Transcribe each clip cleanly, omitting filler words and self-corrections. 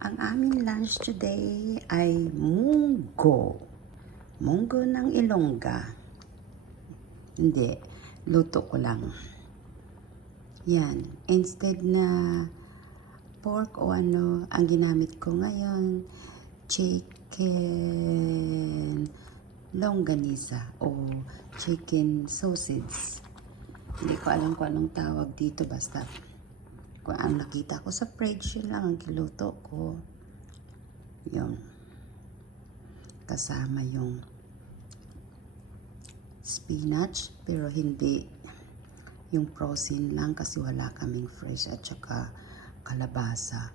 Ang aming lunch today ay munggo. Munggo ng Ilongga. Hindi, luto ko lang. Yan, instead na pork o ano, ang ginamit ko ngayon, chicken longganisa o chicken sausage. Hindi ko alam kung anong tawag dito, basta kung ang nakita ko sa fridge, yun lang ang kiluto ko. Yung kasama yung spinach, pero hindi yung frozen lang kasi wala kaming fresh, at saka kalabasa.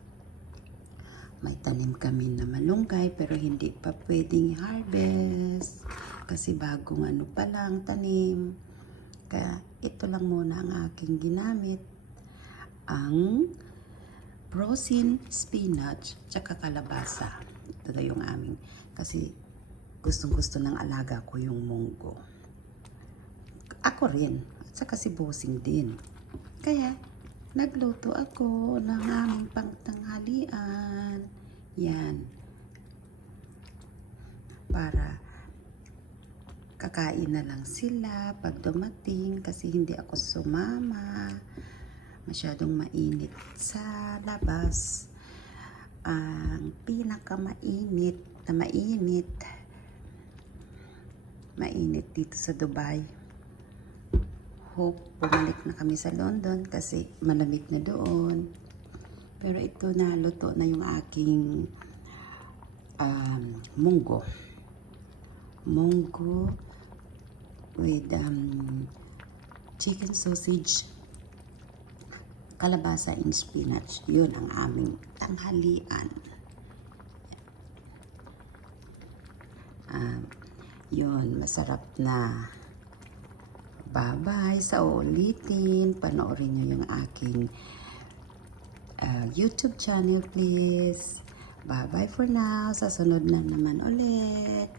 May tanim kami na malunggay pero hindi pa pwedeng harvest kasi bagong ano pa lang tanim. Kaya ito lang muna ang aking ginamit. Ang frozen spinach tsaka kalabasa. Ito na yung aming, kasi gustong-gusto ng alaga ko yung munggo. Ako rin, at saka si Bossing din. Kaya nagluto ako ng aming pangtanghalian. Yan. Para kakain na lang sila pag dumating kasi hindi ako sumama. Masyadong mainit sa labas. Ang pinakamainit na mainit dito sa Dubai. Hope bumalik na kami sa London kasi malamig na doon. Pero ito na, luto na yung aking munggo. Munggo with chicken sausage, kalabasa and spinach. Yun ang aming tanghalian. Yun, masarap na. Bye-bye. Sa uulitin, panoorin nyo yung aking YouTube channel, please. Bye-bye for now. Sa sunod na naman ulit.